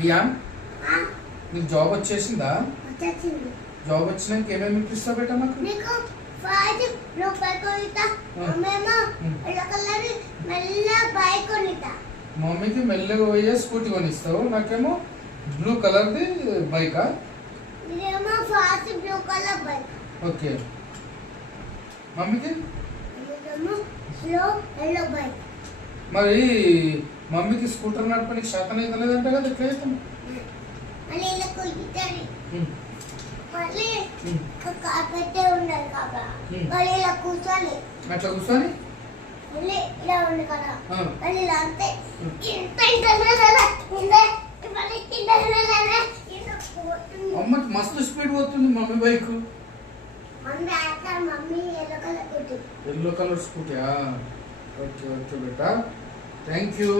Rayon నీకు job వచ్చేసిందా? Job వచ్చినాక ఏమేమి ఇప్పిస్తావు బేటా నాకు? మమ్మీకి మెల్లగా పోయే స్కూటీ కొనిస్తావు, నాకేమో బ్లూ కలర్ది బైకా? ఓకే. మమ్మీకి మరి మమ్మీకి స్కూటర్ నడపడానికి శాతం అయితే లేదంట కదా, ఎట్లా అవుతాం? అట్లా కూర్చొని అమ్మకి మస్తు స్పీడ్ పోతుంది మమ్మీ బైక్. ఎల్లో కలర్ స్కూటీయా? ఓకే ఓకే బేటా, థ్యాంక్ యూ.